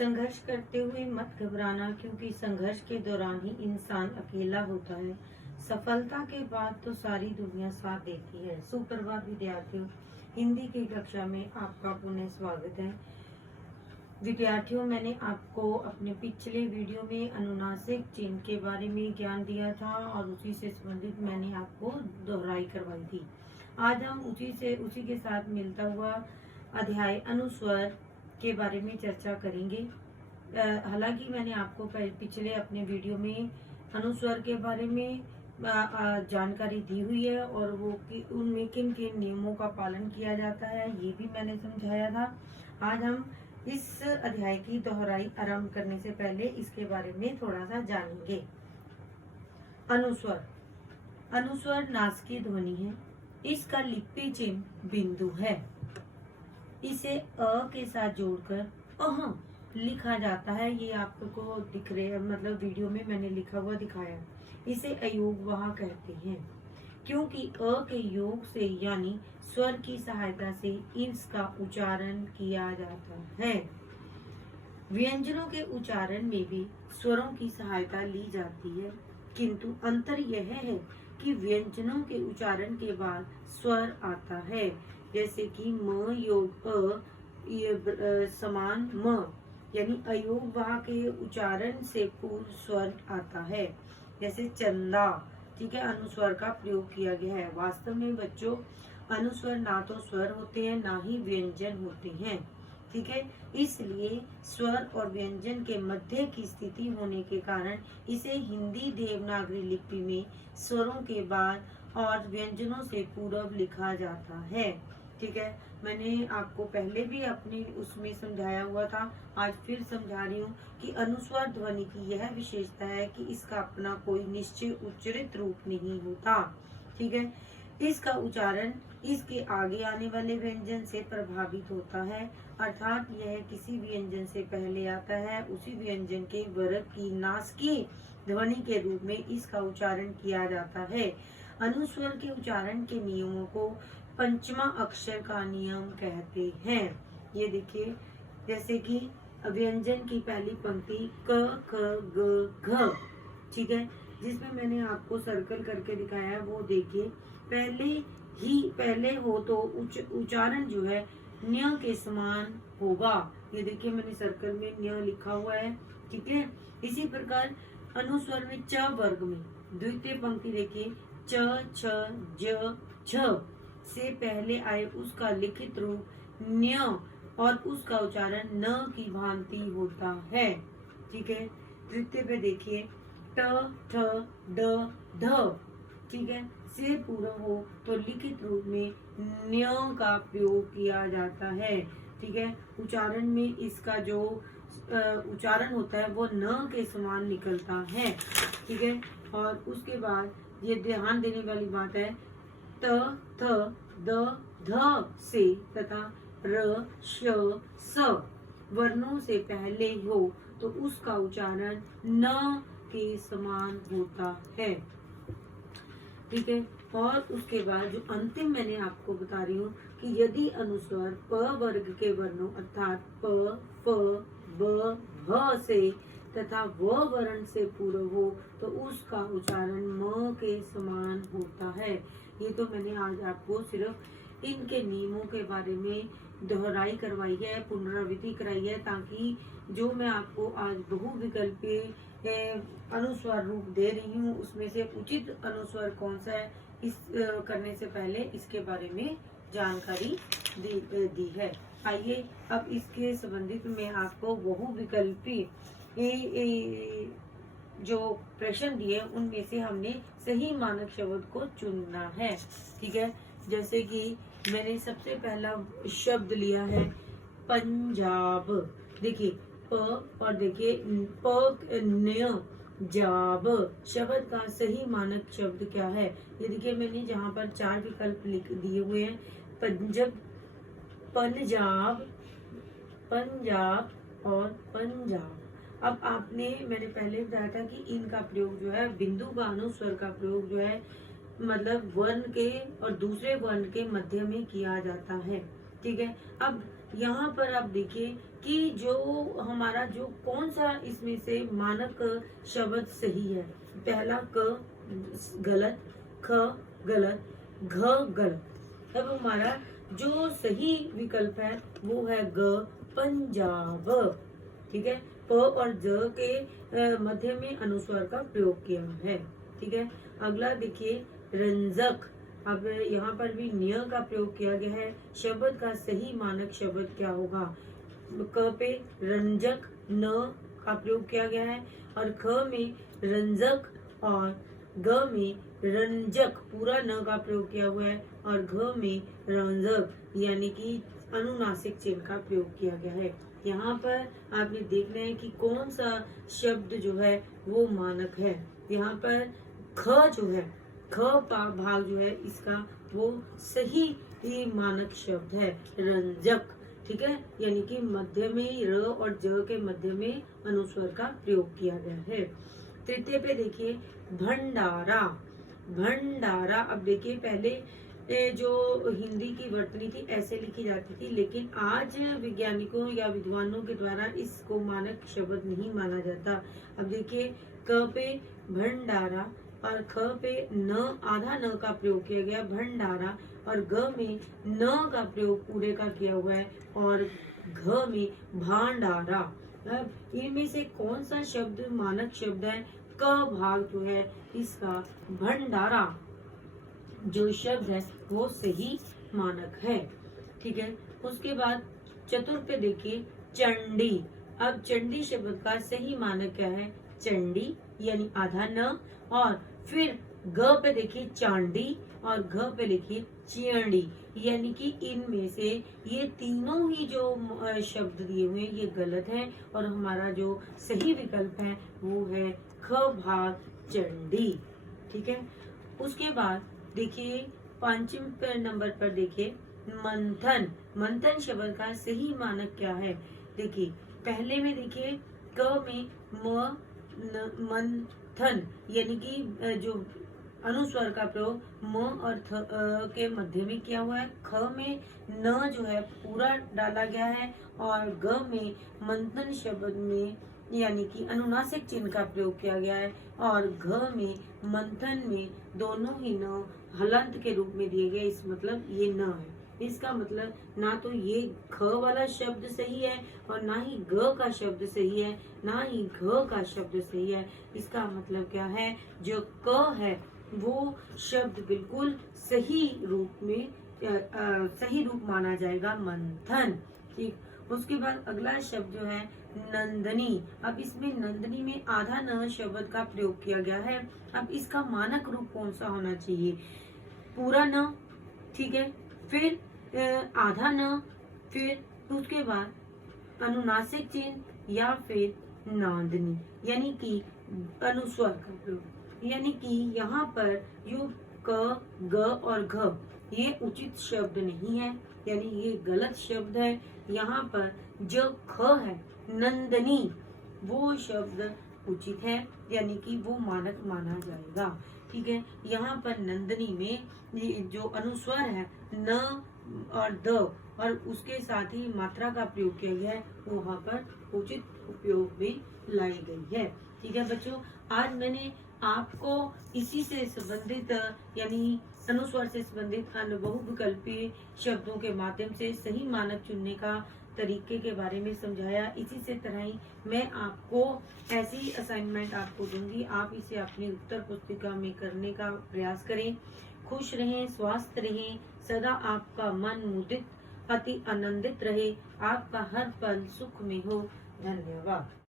संघर्ष करते हुए मत घबराना, क्योंकि संघर्ष के दौरान ही इंसान अकेला होता है। सफलता के बाद तो सारी दुनिया साथ देती है। सुप्रभात विद्यार्थियों, हिंदी की कक्षा में आपका पुनः स्वागत है। विद्यार्थियों, मैंने आपको अपने पिछले वीडियो में अनुनासिक चिन्ह के बारे में ज्ञान दिया था और उसी से संबंधित मैंने आपको दोहराई करवाई थी। आज हम उसी के साथ मिलता हुआ अध्याय अनुस्वर के बारे में चर्चा करेंगे। हालांकि मैंने आपको पिछले अपने वीडियो में अनुस्वर के बारे में जानकारी दी हुई है और वो कि उनमें किन किन नियमों का पालन किया जाता है ये भी मैंने समझाया था। आज हम इस अध्याय की दोहराई आरंभ करने से पहले इसके बारे में थोड़ा सा जानेंगे। अनुस्वर। अनुस्वर नासिकीय ध्वनि है। इसका लिपि चिन्ह बिंदु है। इसे अ के साथ जोड़कर अह लिखा जाता है। ये आपको दिख रहे, मतलब वीडियो में मैंने लिखा हुआ दिखाया। इसे अयोग वहा कहते हैं, क्योंकि अ के योग से यानी स्वर की सहायता से इसका उच्चारण किया जाता है। व्यंजनों के उच्चारण में भी स्वरों की सहायता ली जाती है, किंतु अंतर यह है कि व्यंजनों के उच्चारण के बाद स्वर आता है। जैसे कि म योग अ समान म, यानी अयोग वहा के उच्चारण से पूर्व स्वर आता है। जैसे चंदा, ठीक है, अनुस्वर का प्रयोग किया गया है। वास्तव में बच्चों, अनुस्वर ना तो स्वर होते हैं ना ही व्यंजन होते हैं, ठीक है। इसलिए स्वर और व्यंजन के मध्य की स्थिति होने के कारण इसे हिंदी देवनागरी लिपि में स्वरों के बाद और व्यंजनों से पूर्व लिखा जाता है, ठीक है। मैंने आपको पहले भी अपने उसमें समझाया हुआ था, आज फिर समझा रही हूँ कि अनुस्वर ध्वनि की यह विशेषता है कि इसका अपना कोई निश्चित उच्चरित रूप नहीं होता, ठीक है। इसका उच्चारण इसके आगे आने वाले व्यंजन से प्रभावित होता है, अर्थात यह किसी व्यंजन से पहले आता है। उसी व्यंजन के वर्ग की नासिकीय ध्वनि के रूप में इसका उच्चारण किया जाता है। अनुस्वर के उच्चारण के नियमों को पंचमा अक्षर का नियम कहते हैं। ये देखिए, जैसे कि व्यंजन की पहली पंक्ति क ख ग घ, ठीक है, जिसमें मैंने आपको सर्कल करके दिखाया है, वो देखिए। पहले हो तो उच्चारण जो है न्य के समान होगा। ये देखिए, मैंने सर्कल में न्य लिखा हुआ है, ठीक है। इसी प्रकार अनुस्वर में च वर्ग में द्वितीय पंक्ति देखिए, च छ ज झ से पहले आए उसका लिखित रूप न्य और उसका उच्चारण न की भांति होता है, ठीक है। तृतीय पे देखिए, ट ठ ड ध, ठीक है, से पूर्व हो तो लिखित रूप में न्य का प्रयोग किया जाता है, ठीक है। उच्चारण में इसका जो उच्चारण होता है वो न के समान निकलता है, ठीक है। और उसके बाद ये ध्यान देने वाली बात है, त थ द ध से तथा र श स वर्णों से पहले हो तो उसका उच्चारण न के समान होता है, ठीक है। और उसके बाद जो अंतिम मैंने आपको बता रही हूँ कि यदि अनुस्वर प वर्ग के वर्णों अर्थात प फ ब भ से तथा व वर्ण से पूर्व हो तो उसका उच्चारण म के समान होता है। ये तो मैंने आज आपको सिर्फ इनके नियमों के बारे में दोहराई करवाई है, पुनरावृत्ति कराई है, ताकि जो मैं आपको आज बहुविकल्पीय अनुस्वर रूप दे रही हूँ उसमें से उचित अनुस्वर कौन सा है, इस करने से पहले इसके बारे में जानकारी दी है। आइए अब इसके संबंधित में आपको बहुविकल्पी जो प्रश्न दिए उनमें से हमने सही मानक शब्द को चुनना है, ठीक है। जैसे कि मैंने सबसे पहला शब्द लिया है पंजाब। देखिए प और देखिए प न्य जाब शब्द का सही मानक शब्द क्या है। ये देखिए, मैंने जहाँ पर 4 विकल्प लिख दिए हुए हैं, पंजाब, पंजाब और पंजाब। अब मैंने पहले बताया था कि इनका प्रयोग जो है बिंदु का अनुस्वर का प्रयोग जो है मतलब वर्ण के और दूसरे वर्ण के मध्य में किया जाता है, ठीक है। अब यहाँ पर आप देखिए कि जो हमारा जो कौन सा इसमें से मानक शब्द सही है। पहला क गलत, ख गलत, घ गलत। अब हमारा जो सही विकल्प है वो है ग पंजाब। ठीक है, प और ज के मध्य में अनुस्वार का प्रयोग किया है। ठीक है, अगला देखिए रंजक। अब यहाँ पर भी न्य का प्रयोग किया गया है। शब्द का सही मानक शब्द क्या होगा? क पे रंजक न का प्रयोग किया गया है और ख में रंजक और ग में रंजक पूरा न का प्रयोग किया हुआ है और घ में रंजक यानी कि अनुनासिक चिन्ह का प्रयोग किया गया है। यहाँ पर आपने देखना है कि कौन सा शब्द जो है वो मानक है। यहाँ पर ख जो है, ख भाग जो है इसका वो सही मानक शब्द है रंजक। ठीक है, यानी कि मध्य में र और ज के मध्य में अनुस्वर का प्रयोग किया गया है। तृतीय पे देखिए भंडारा। भंडारा, अब देखिए पहले जो हिंदी की वर्तनी थी ऐसे लिखी जाती थी, लेकिन आज वैज्ञानिकों या विद्वानों के द्वारा इसको मानक शब्द नहीं माना जाता। अब देखिए क पे भंडारा और ख पे न आधा न का प्रयोग किया गया भंडारा और ग में न का प्रयोग पूरे का किया हुआ है और घ में भांडारा। अब इनमें से कौन सा शब्द मानक शब्द है? क भाग जो है इसका भंडारा जो शब्द है वो सही मानक है। ठीक है, उसके बाद चतुर्थ पे देखिए चंडी। अब चंडी शब्द का सही मानक क्या है? चंडी यानी आधा न और फिर ग पे देखिए चांडी और घ पे लिखिए चियंडी, यानी कि इनमें से ये तीनों ही जो शब्द दिए हुए हैं ये गलत हैं और हमारा जो सही विकल्प है वो है ख भाग चंडी। ठीक है, उसके बाद देखिए पंचम नंबर पर देखिए मंथन। मंथन शब्द का सही मानक क्या है? देखिए पहले में देखिए क में मंथन यानी कि जो अनुस्वर का प्रयोग म और थ के मध्य में किया हुआ है। ख में न जो है पूरा डाला गया है और ग में मंथन शब्द में यानी कि अनुनासिक चिन्ह का प्रयोग किया गया है और घ में मंथन में दोनों ही न हलंत के रूप में दिए गए। इस मतलब ये न है, इसका मतलब ना तो ये ख वाला शब्द सही है और ना ही ग का शब्द सही है, ना ही घ का शब्द सही है। इसका मतलब क्या है? जो क है वो शब्द बिल्कुल सही रूप में सही रूप माना जाएगा मंथन। ठीक, उसके बाद अगला शब्द जो है नंदनी। अब इसमें नंदनी में आधा न शब्द का प्रयोग किया गया है। अब इसका मानक रूप कौन सा होना चाहिए? पूरा न, ठीक है, फिर आधा न, फिर उसके बाद अनुनासिक चिन्ह या फिर नांदनी यानी कि अनुस्वर का प्रयोग। यानी कि यहाँ पर जो क, ग और घ ये उचित शब्द नहीं है, यानी ये गलत शब्द है। यहाँ पर जो ख है नंदनी वो शब्द उचित है, यानी कि वो मानक माना जाएगा। ठीक है, यहाँ पर नंदनी में जो अनुस्वर है न और द और उसके साथ ही मात्रा का प्रयोग किया गया है वो वहाँ पर उचित उपयोग में लाई गई है। ठीक है बच्चों, आज मैंने आपको इसी से संबंधित यानी अनुस्वर से संबंधित अन्य बहुविकल्पी शब्दों के माध्यम से सही मानक चुनने का तरीके के बारे में समझाया। इसी से तरह ही मैं आपको ऐसी असाइनमेंट आपको दूंगी, आप इसे अपनी उत्तर पुस्तिका में करने का प्रयास करें। खुश रहें, स्वस्थ रहें, सदा आपका मन मुदित अति आनंदित रहे, आपका हर पल सुख में हो। धन्यवाद।